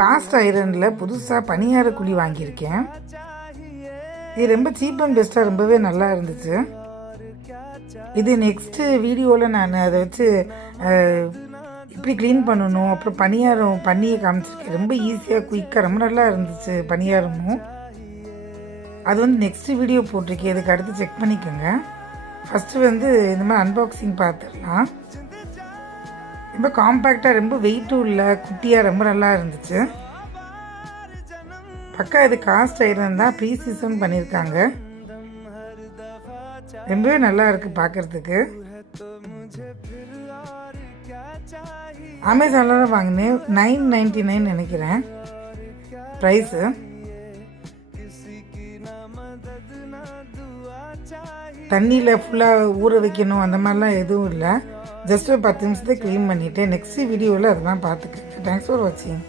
Cost ஐரனில் புதுசாக பனியார குழி வாங்கியிருக்கேன். இது ரொம்ப சீப் அண்ட் பெஸ்ட்டாக ரொம்பவே நல்லா இருந்துச்சு. இது நெக்ஸ்ட்டு வீடியோவில் நான் அதை வச்சு இப்படி க்ளீன் பண்ணணும், அப்புறம் பனியாரம் பண்ணியை காமிச்சிருக்கேன். ரொம்ப ஈஸியாக குயிக்காக ரொம்ப நல்லா இருந்துச்சு பனியாரமும். அது வந்து நெக்ஸ்ட்டு வீடியோ போட்டிருக்கேன், இதுக்கு அடுத்து செக் பண்ணிக்கோங்க. ஃபஸ்ட்டு வந்து இந்த மாதிரி அன்பாக்சிங் பார்த்துடலாம். ரொம்ப காம்பேக்டாக, ரொம்ப வெயிட்டும் இல்லை, குட்டியாக ரொம்ப நல்லா இருந்துச்சு. பக்கா இது காஸ்ட் ஐரன் தான், ப்ரீ சீசன் பண்ணியிருக்காங்க. ரொம்பவே நல்லா இருக்குது பார்க்குறதுக்கு. அமேசானில் தான் வாங்கினேன், 999 நினைக்கிறேன் ப்ரைஸு. தண்ணியில் ஃபுல்லாக ஊற வைக்கணும் அந்த மாதிரிலாம் எதுவும் இல்லை. ஜஸ்ட் ஒரு 10 நிமிஷத்தை க்ளீன் பண்ணிவிட்டேன். நெக்ஸ்ட் வீடியோவில் அதெல்லாம் பார்த்துக்கேன். தேங்க்ஸ் ஃபார் வாட்சிங்.